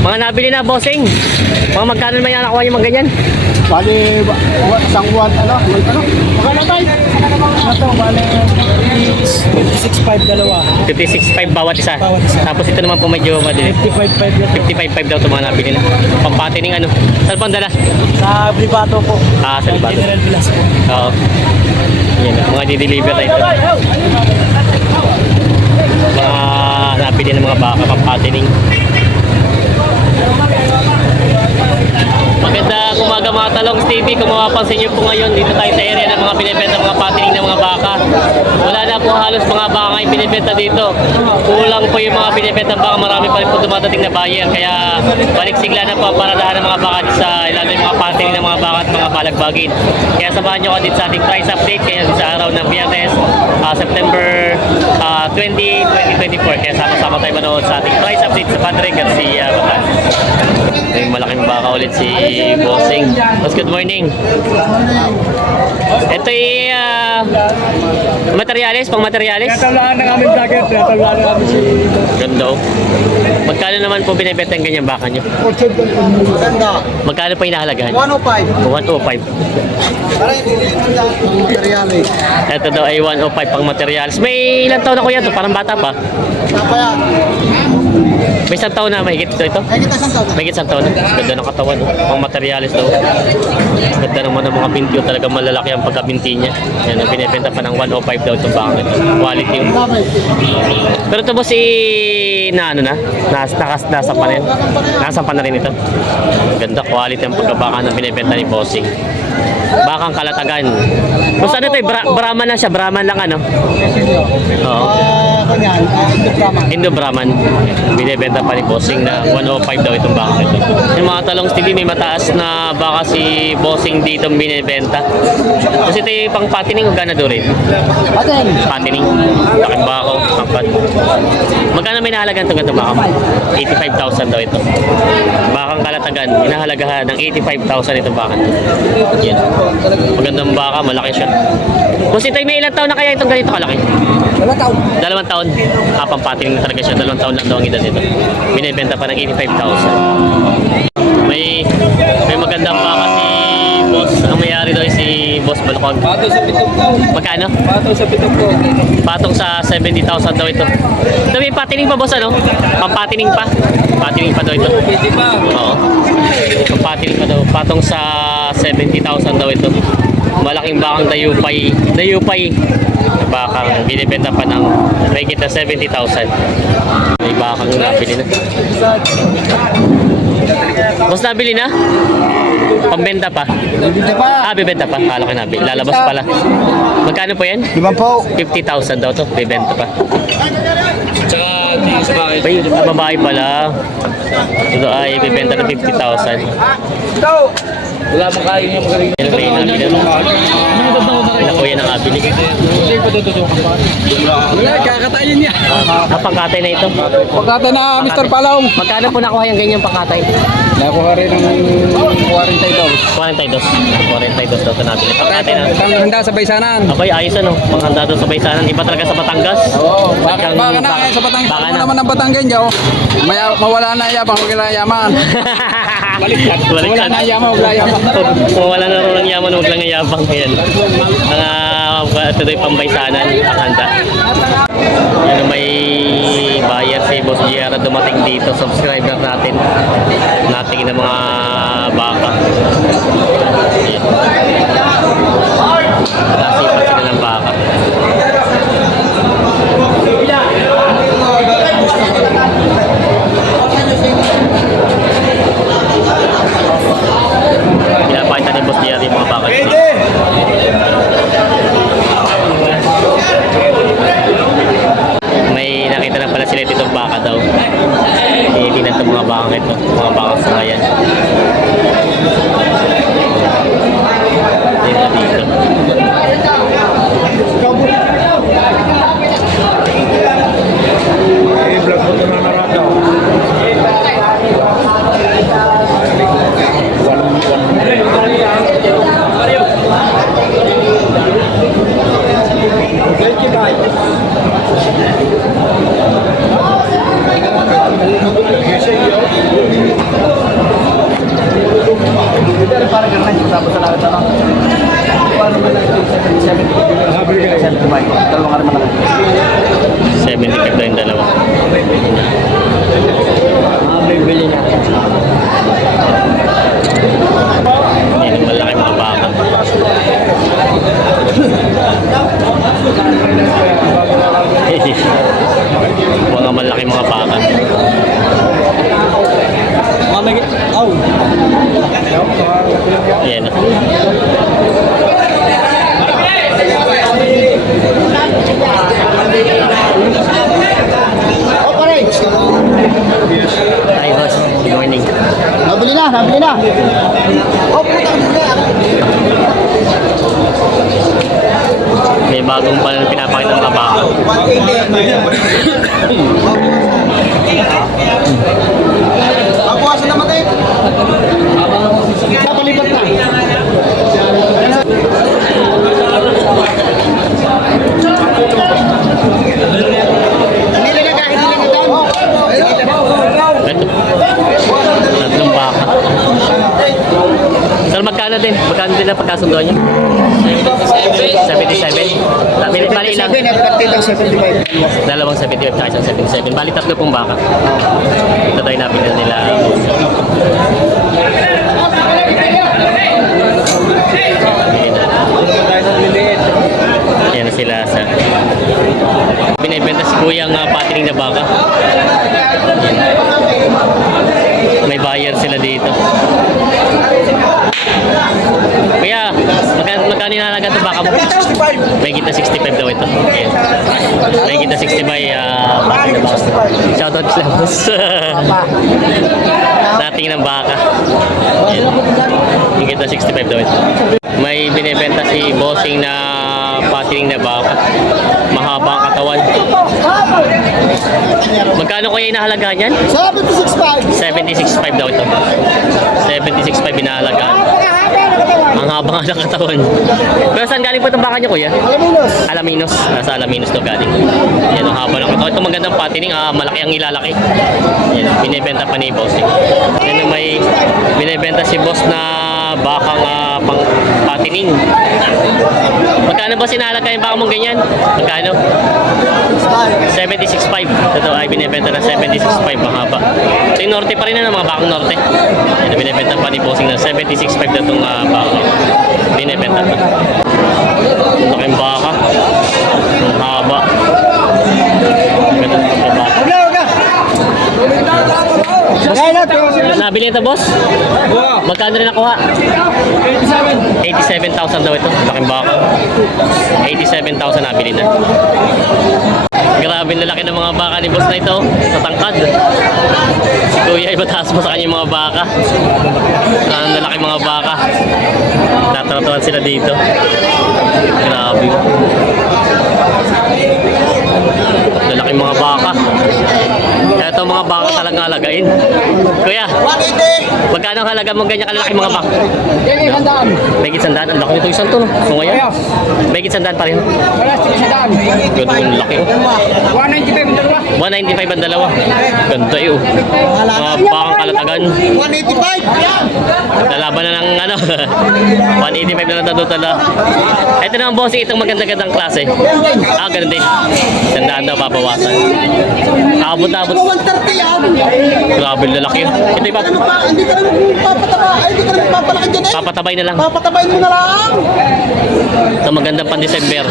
Mga nabili na, bossing. Mga magkano naman yan nakuha yung mga ganyan? Bali, isang buwan, magkano tayo? Bali, 56.5 dalawa. 56.5 bawat isa. Bawat isa. Tapos ito naman po medyo madali. 55.5 55.5 daw ito mga nabili na. Pampatining ano. Saan pang dala? Sa Bribato po. Ah, sa Libato. General Vilas po. Oo. Yan, mga di-deliver na ito. Mga nabili ng mga baka, pampatining. Maganda umaga mga Talongs TV. Kung mapapansin nyo po ngayon, dito tayo sa area ng mga binibenta, mga patining ng mga baka. Wala na po halos mga baka ngayon binibenta dito. Kulang po yung mga binibenta baka. Marami pa rin po dumadating na buyer. Kaya baliksigla na po ang paradahan ng mga baka sa ilalim ng mga patining ng mga baka at mga balagbagin. Kaya samahan nyo ka dito sa ating price update. Kaya sa araw ng Biyernes, September 20, 2024. Kaya sama-sama tayo manood sa ating price update sa Padre Garcia Batangas. May malaking baka ulit si Bossing. Mas good morning. Ito ay materialis, pang materialis. Tinatawalaan ng aming vlogger, tinatawalaan ng aming si... Ganda oh. Magkano naman po binibenta ang ganyang baka nyo? Maganda. Magkano pa inahalagahan? 105. 105. Para hindi ang materialis. Ito daw ay 105 pang materialis. May ilang taon na kuya to? Parang bata pa. Kaya, May isang taon na mahigit ito. ay kita saan tawag? Mahigit isang taon na. Ganda ng katawan. Oh. Pang materialis daw. Ganda naman ng mga binti. Oh. Talaga malalaki ang pagkabinti niya. Yan, binibenta pa ng 105 daw itong baka ito. Quality yung. Pero ito po si na ano na? Nasa pa rin. Nasa pa na rin ito. Ganda quality ang pagkabaka na binibenta ni Bossing. Bakang Kalatagan. Kung saan ito eh? Brahman na siya. Brahman lang ano? Oo. Kanyan, Indo Brahman. Binibenta pa ni Bossing na 105 daw itong baka ito. Yung mga Talongs TV, may mataas na baka si Bossing dito binibenta. Kasi ito yung pang patining o ganado rin? Atin. Patining. Laking bako. Pangpat. Magkano may nahalagan itong ganito baka? 85,000 daw ito. Bakang Kalatagan. Inahalagahan ng 85,000 itong baka. Yan. Magandang baka. Malaki siya. Kung ito may ilang taon na kaya itong ganito kalaki? 2 taon. 2 taon. Pampatining na talaga siya. 2 taon lang daw ang edad nito. Binibenta pa ng 85,000. May magandang baka si Boss. Ang mayari daw ay si Boss Balcog. Pato sa pitong ko. Magkano? Pato sa pitong ko. Patong sa 70,000 daw ito. Ito may patining pa boss ano? Pampatining pa? Patining pa daw ito. Pwede pa. Oo. Pampatining pa daw. Patong sa 70,000 daw ito. Malaking bakang dayupay. Bakang binibenta pa ng may kita 70,000. May bakang nabili na. Boss nabili na? Pambenta pa? Bibigyan pa. Bibenta pa. Kala ko nabili. Lalabas pala. Magkano po yan? 5 po. 50,000 daw to. Bibenta pa. Tsaka tingin sa bakit. Ay, babae pala. Ito ay bibenta ng 50,000. Wala makain niya magaling. Yan ba yung nabili? Ina ko yan ang nabili. Wala, kakatayin niya. Pangkatay na ito. Pagkata na, Mr. Palong. Magkano po nakuha yung ganyang pangkatay? Nakuha rin ng 42. 42. 42 daw ito nabili. Pangkatay na. Handa sa Baysanan. Abay, ayos ano. Panghanda doon sa Baysanan. Iba talaga sa Batangas. Oo, baka na ngayon sa Batangas. Baka Ano na. naman ang Batangan dyan, oh. Mawala na yabang, huwag na yaman. Baliktad. Wala na yaman, huwag na yaman. Kung wala na rin ng yaman, huwag lang yabang. Yan. Ito daw yung pambaysanan. Panghanda. Yan may buyer si Boss Giara dumating dito. Subscriber natin. Natingin ng mga baka. Yan. Nasipat sila ng baka. Pinapakita ni Boss Giara yung mga baka. May nakita na pala sila ditong baka daw. Tinitingnan itong mga baka ito. Mga baka sa ngayon. Dito. nabili na. May bagong pala pinapakita ng mga baka. Bawasan naman tayo. Napalipat na. Ito. Tatlong baka. Sir, magkano din? Magkano din ang pagkasunduan niyo? 77? Bali ilang? 75. Dalawang 75 sa isang 77. Bali tatlo pong baka. Ito tayo napili nila. Ayan na sila sa binibenta si Kuyang patining na baka. Ayan. May buyer sila dito. Kaya, magkano inalaga ito baka mo? May kita 65 daw ito. Ayan. May kita 65 patining na baka. Shoutout sila boss. Dating ng baka. Ayan. May kita 65 daw ito. May binibenta si bossing na patining na baka. Mahaba ang katawan. Magkano kaya inahalagaan yan? 76.5. 76.5 daw ito. 76.5 inahalagaan. Ang haba nga ng katawan. Pero saan galing po itong baka niyo, kuya? Alaminos. Alaminos. Nasa Alaminos to galing. Yan ang haba ng katawan. Ito magandang patining. Malaki ang ilalaki. Yan. Binibenta pa ni bossing. Yan ang may binibenta si boss na bakang pang patining. Magkano ba sinalaga yung baka mong ganyan? Magkano? 76.5. Ito ay binibenta na 76.5 mahaba. So yung norte pa rin na mga bakang norte. Yan, binibenta pa ni bossing na 76.5 na itong baka. Binibenta pa. Laking baka. Ang haba. Ganda ng baka. Nabili ito, boss? Magkano rin nakuha? 87,000 daw ito. Laking baka. 87,000 nabili na. Grabe na laki ng mga baka ni boss na ito. Sa tangkad. Si kuya ay mataas pa sa kanya yung mga baka. Ang lalaki mga baka. Tatratuan sila dito. Grabe. Lalaki mga baka. Ito mga baka talagang alagain. Kuya, 180. magkano ang halaga mong ganyan kalalaki mga baka? Yan, handaan. May gitsandaan. Ang laki nito isang to. No? So ngayon, may gitsandaan pa rin. Wala, handaan. Ganda yung laki. Oh. 195 ang dalawa. 195 ang dalawa. Ganda yun. Mga bakang kalatagan. 185. Lalaban na ng ano. 185 na lang tala. Ito naman bossing itong maganda-gandang klase. Ganun din. Sandaan daw papawasan. Abot-abot. 130 yan. Grabe lalaki. Ito iba. Ano pa? Hindi ka naman papataba. Ay, hindi ka naman papalaki dyan eh. Papatabay na lang. Papatabayin mo na lang. Ito magandang pan-December.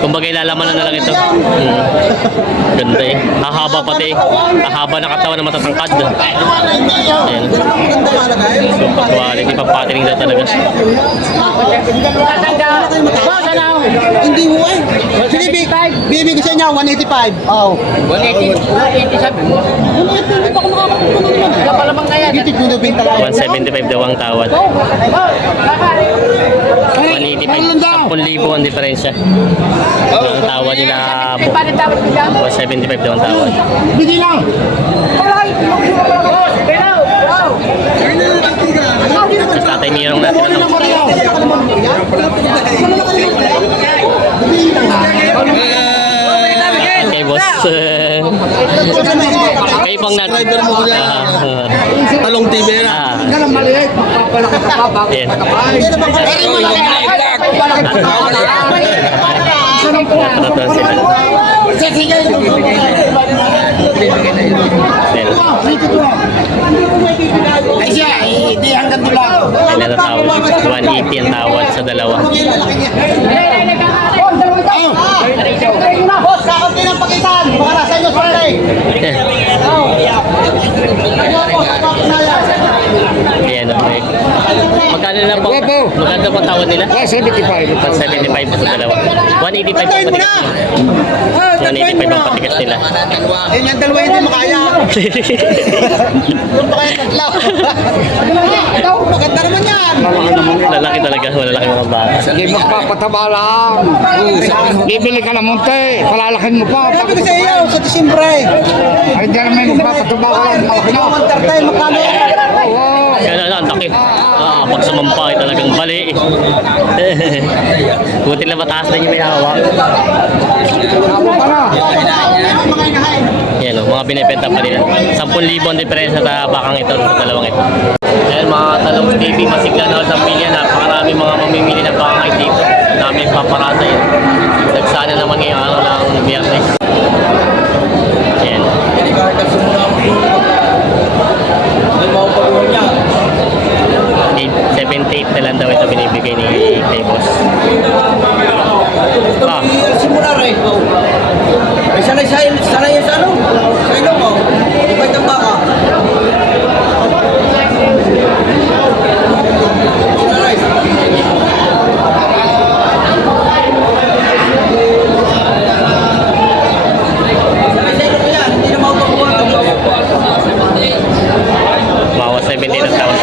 Kumbaga ilalaman na lang ito. Ganda eh. Hahaba pati. Hahaba na katawan na matatangkad. Ayan. Super quality. Papatining daw talaga. Hindi mo eh. Bibig ko sa inyo, 185. Oh. 187. Hindi pa ako makakapunta naman. Kaya palamang kaya. Bitig mo na bing talaga. 175 daw ang tawad. 185. 10,000 ang diferensya. Ang tawad nila. 175 daw ang tawad. Bigyan lang. Tatay Mirong natin. Okay, boss. Kayo pang natin. Talong TV na. Ayan. Natratuan sila. Ayan. Ay siya, hindi hanggang dulang. Ayan na tawad. 180 ang tawad sa dalawa. Boss, kakot din ang pakitan. Baka nasa inyo sa rin. Ayan, okay. Magkano na po? Magkano po tawad nila? 75. 175 po sa dalawa. 185 po Tantayin mo patikas. na! 185 po patikas nila. Eh, yung dalawa hindi makaya. Doon pa kayo tatlaw. Ito, maganda naman yan. Lalaki talaga, malalaki mga baka. Hindi magpapataba lang. Bibili ka ng munti. Palalakin mo pa. Sabi ko sa iyo, sa Disyembre. Ay, di naman magpapataba ka lang. Malaki na. Ikaw ang tartay, magkano? Oo. Yan na, ang laki. Pag sumampa ay talagang bali. Buti na mataas na yung may hawak. Tama ka na. Yan o, mga binibenta pa nila. 10,000 ang diferensya sa bakang ito, sa dalawang ito. Yan mga Talong TV, masigla na sa pilya. Napakarami mga mamimili ng bakang dito. Dami paparasa yan. Nagsana naman ngayong araw ng Biyernes. Yan. 78 na lang daw ito binibigay ni kay boss. Simula rin. Ay, sanay sa ano? Sa ilong mo. Iba'y ng baka. Simula rin. Sanay sa ilong yan. Hindi na maupagpuan. Mawa 78 ang tawad.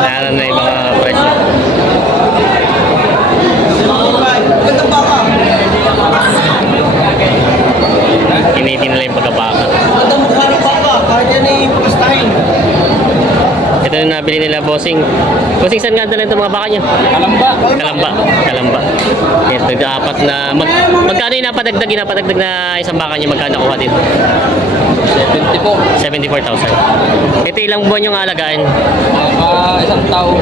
Nahanan na yung mga presyo. Kinitin nila yung pagkabaka. Ito yung nabili nila, bossing. Bossing, saan nga dala itong mga baka nyo? Kalamba. Ito, apat na... magkano yung napadagdag na isang baka nyo? Magkano nakuha dito? 74,000. Ito ilang buwan yung alagaan? Isang tao.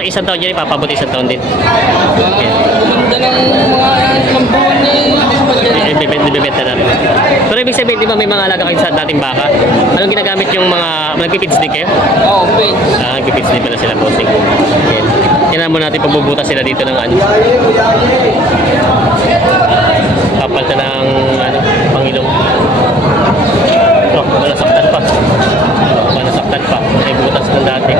Isang taon dyan, ipapabuti isang taon din. Ganda ng mga isang buwan Ibibenta natin. Pero ibig sabihin, di ba may mga alaga kayo sa dating baka? Anong ginagamit yung mga... Nagpipids din kayo? Oo, wait. Nagpipids din pala sila, bossing. Yan. Tingnan mo natin pagbubutas sila dito ng ano. Kapalta ng ano, pangilong. Nasaktan pa. Nasaktan pa. May butas ng dati.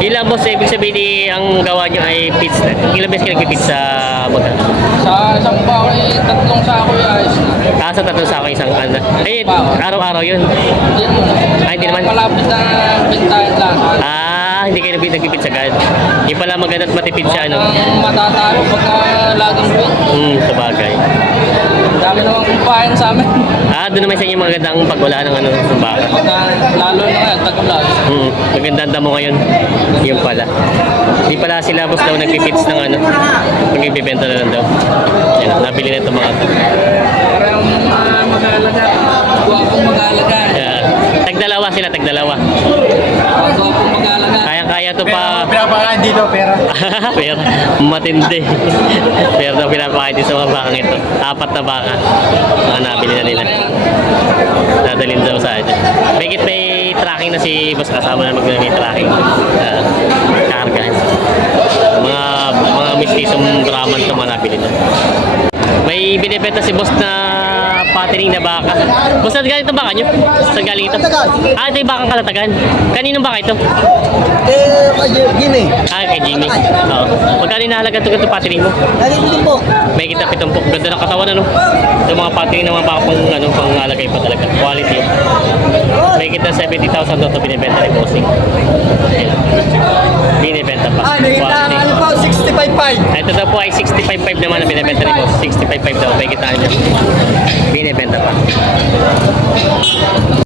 Ilang boss, ibig sabihin ang gawa nyo ay pizza. Ilang beses kayo nagpipizza sa baga? Sa isang bako, tatlong sako yung ayos na. Sa tatlong sako isang ano. Ay, araw-araw yun. Hindi naman. Malapit na bintahan lang. Hindi kayo nagpipizza agad. Hindi pala maganda at matipid siya, ano? Ang matatalo pagka laging win. Sabagay. Dami namang kumpain sa amin. Doon naman sa inyo magandang pagwala ng ano, ng baka. Pagka lalo na ngayon, tagulan. Maganda ang damo ngayon. Yung pala. Hindi pala sila boss daw nagpipits ng ano. Nagbibenta na lang daw. Yan, nabili na ito mga ito. Parang mag-aalaga. Guwapong mag-aalaga. Tagdalawa sila, tagdalawa. Guwapong mag-aalaga. Kaya ito pa. Pinapakain dito, pera. Pera. Matindi. Pera daw pinapakain din sa mga bakang ito. 4 na baka. Mga nabili na nila. Dadalhin daw sa atin. Bakit may tracking na si boss kasama na may tracking. Kargahan. Mga mistisong Brahman ito mga nabili na. May binibenta si boss na patining na baka. Boss, saan galing itong baka nyo? Saan galing ito? Ito yung bakang Kalatagan. Kaninong baka ito? Gini. Kay Jimmy. Oo. Magkano nahalaga itong patining mo? Nalibili po. May kita 70. Ganda ng katawan, ano? Yung mga patining ng mga baka pang alagay pa talaga. Quality. May kita 70,000 daw ito binibenta ni bossing. Ayan. Binibenta pa. Quality. Ano po, 65.5. Ito daw po ay 65.5 naman na binibenta ni boss. 65.5 daw. May kita niya. Binibenta pa.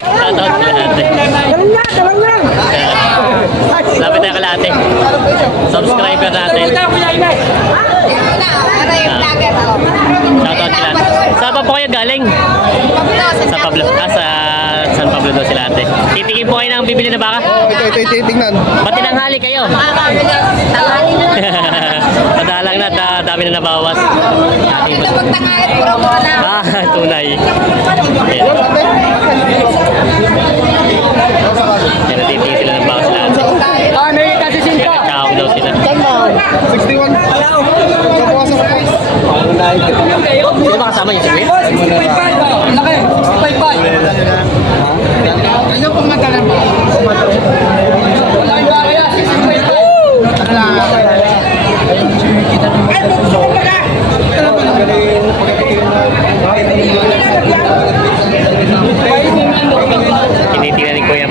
Shoutout sila natin. Lapit tayo kalate. Subscriber natin. Shoutout sila. Saan pa po kayo galing? Sa Pablo. Sa San Pablo daw sila ate. Titingin po kayo ng bibili na baka? Ito, tingnan. Ba't tinanghali kayo? Madalang na, dami na nabawas. Tunay. Yan. Yan, natitingin sila ng baka sila ate.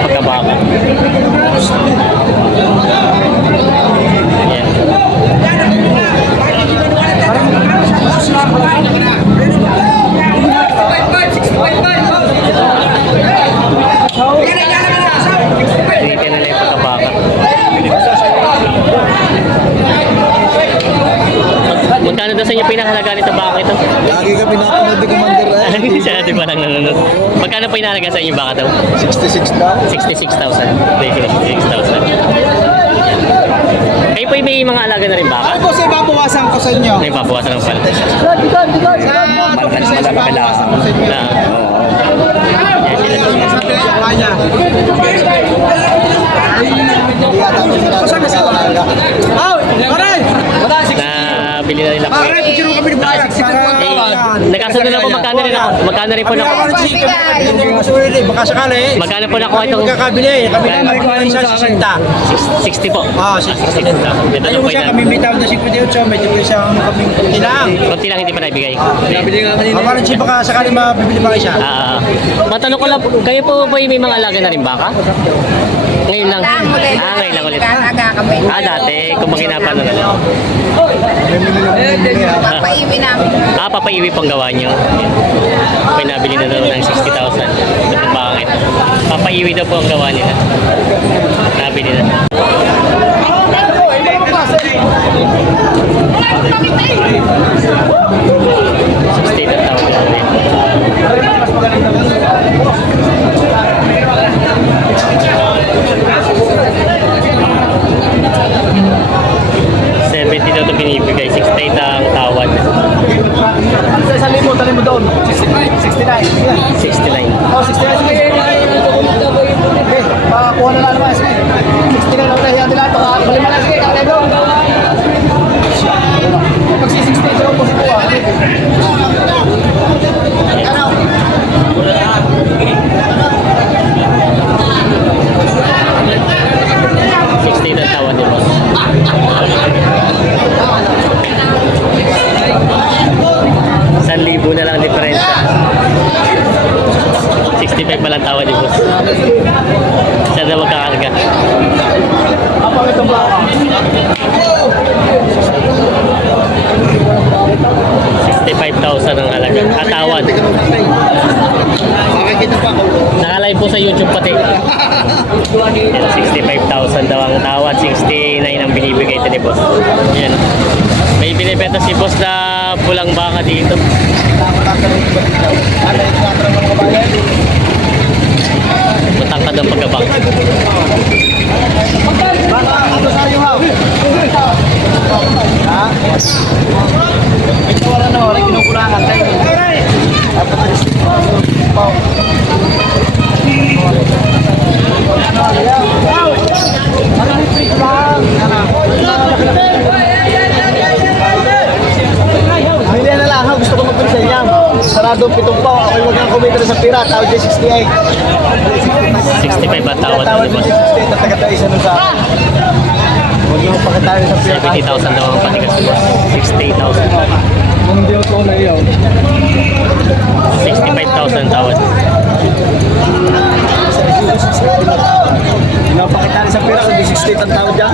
pagkabaka. Ayan. Tinitin nila yung pagkabaka. Magkano daw sa inyo pinakalaga nito baka ito? Lagi ka pinapanood ni Commander Hindi siya natin palang nanonood. Magkano po inahalaga sa inyo baka daw? 66 na. 66,000. 66,000. Kayo po may mga alaga na rin baka? Ako sa ibabawasan ko sa inyo. May papuwasan ng pala. Na. Yan sila. Nabili na nila. Nagkasunod na po magkano rin po na. Baka sakali. Magkano po nakuha itong Kakabili. Kami na isa 60. 60 po. Ah, 60. 60,000. Ito Ayaw po ko siya yan. kami bitaw na 58. Medyo ko siya kaming kailangan. Kunti lang hindi pa naibigay. Parang siya baka sakali mabibili pa siya. Matanong ko lang, kayo po ba may mga alaga na rin baka? Ngayon lang. Ngayon lang ulit. Dati, kung maginapan na lang. Papaiwi namin. Papaiwi pang gawa nyo. Pinabili na daw ng 60,000. Ito bakit? Papaiwi daw po ang gawa nila. Nabili na. State at tawag. 70 daw ito binibigay, 68 ang tawad. Sa limo, tali mo doon. 69. 69. Oh, 69. Sige. Okay, kuha na lang naman. Sige. 69 lang tayo. Hindi lang ito. Balima na. Sige, kakaya doon. Pag si 60, siya po si kuha. Ano? 68 ang tawad din, boss. 1,000 na lang diferensya. 65 pa lang tawad din, boss. Saan na magkakarga? Apa itong baka? 65,000 ang halaga. Tawad. Nakalive po sa YouTube pati. Yan, 65,000 daw ang tawad. 69 ang binibigay ito ni boss. Yan. May binibenta si boss na pulang baka dito. Matangkad ang pagkabang. Ano sa iyo, ha? Ha? Ito wala na. Wala kinukulangan. Hindi na lang, ha? Gusto ko magpinsa niya. Sarado 7 po. Ako yung wag kumita sa pira. Tawag din 68. 65 ang tawad Tawag ni din boss. 68. Tatagata isa nun sa... Huwag niyo pakitarin sa pira. 70,000 daw ang patigas ni boss. 60,000. Kung hindi ko na iyaw. 65,000 tawad. Pinapakitaan sa pira, hindi 68 ang tawad dyan.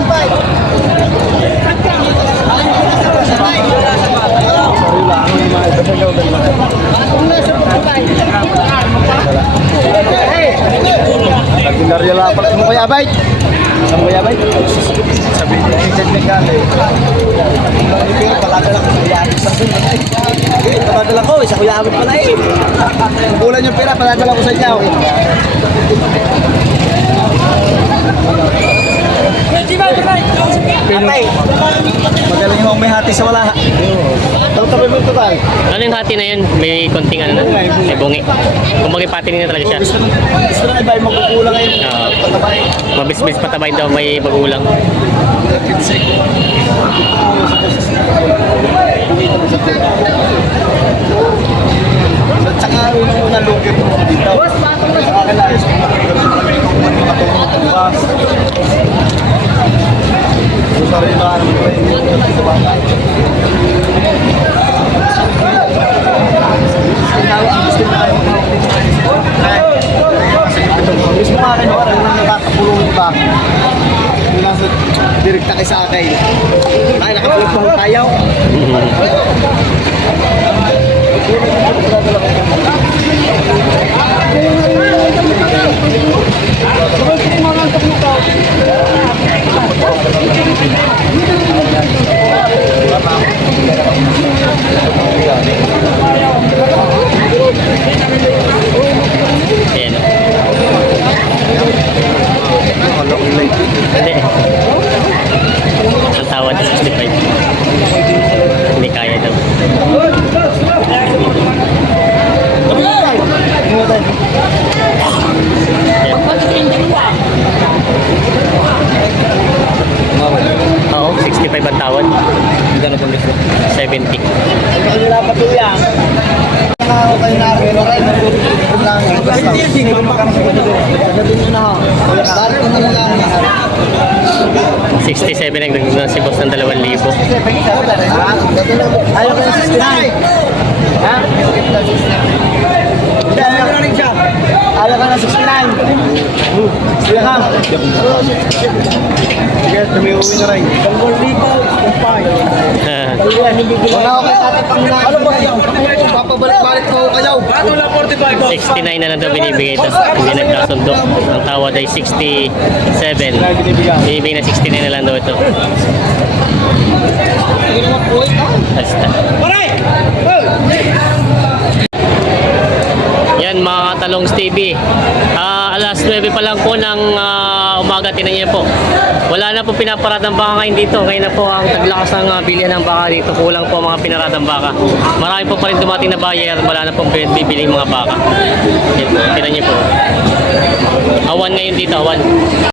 Ordinaryo lang pala. Ano kaya, Bay? Ano kaya, Bay? Sabihin niya yung technical eh. Paladala ko sa kuyaan. Paladala ko, isa kuyaan pala eh. Bulan yung pera, paladala ko sa inyo. Atay, magaling mo may hati sa wala. Tabi mo ito tayo. Ano yung hati na yun? May konting ano na? May bungi. Kung magipatining na talaga siya. Gusto na iba yung magkukulang ngayon. Patabay. Mabisbis patabayin daw may magulang. At saka yung unang lugir mo dito. Nakakalayos mo matulog. Gusto rin ba ang sa bata? Gusto na yung na nakakapulong iba. Yung nasa direkta kay sa akin. Ay, nakapulong pa tayo. Ayan. Hindi. Ang tawad 65. Hindi kaya daw. Oo, 65 ang tawad. 70. Wala pa to yan. Kayo na rin, okay? Basta, hindi mo sasabihin nyo na ho. Balik ko na lang. 67 ang nagdagdag si boss ng 2,000. Ayaw ko ng 69. Ha? Ayaw ko ng 69. Ayaw ka ng 69. Sige ka. Sige, tumiuwi na rin. Tanggol dito, kumpay. Wala ako kay tatay Panginoon. Ano ba yan? Papabalik-balik ko kayo. 69 na lang daw binibigay ito. Hindi nagkasundo. Ang tawad ay 67. Binibigay na 69 na lang daw ito. Basta. Yan mga Talongs TV. Alas 9 pa lang po ng umaga, tinan niyo po. Wala na po pinaparadang baka ngayon dito. Ngayon na po ang taglakas ng bilihan ng baka dito. Kulang po mga pinaradang baka. Marami po pa rin dumating na buyer. Wala na pong bibiling mga baka. Yan po, tinan niyo po. Awan ngayon dito, awan.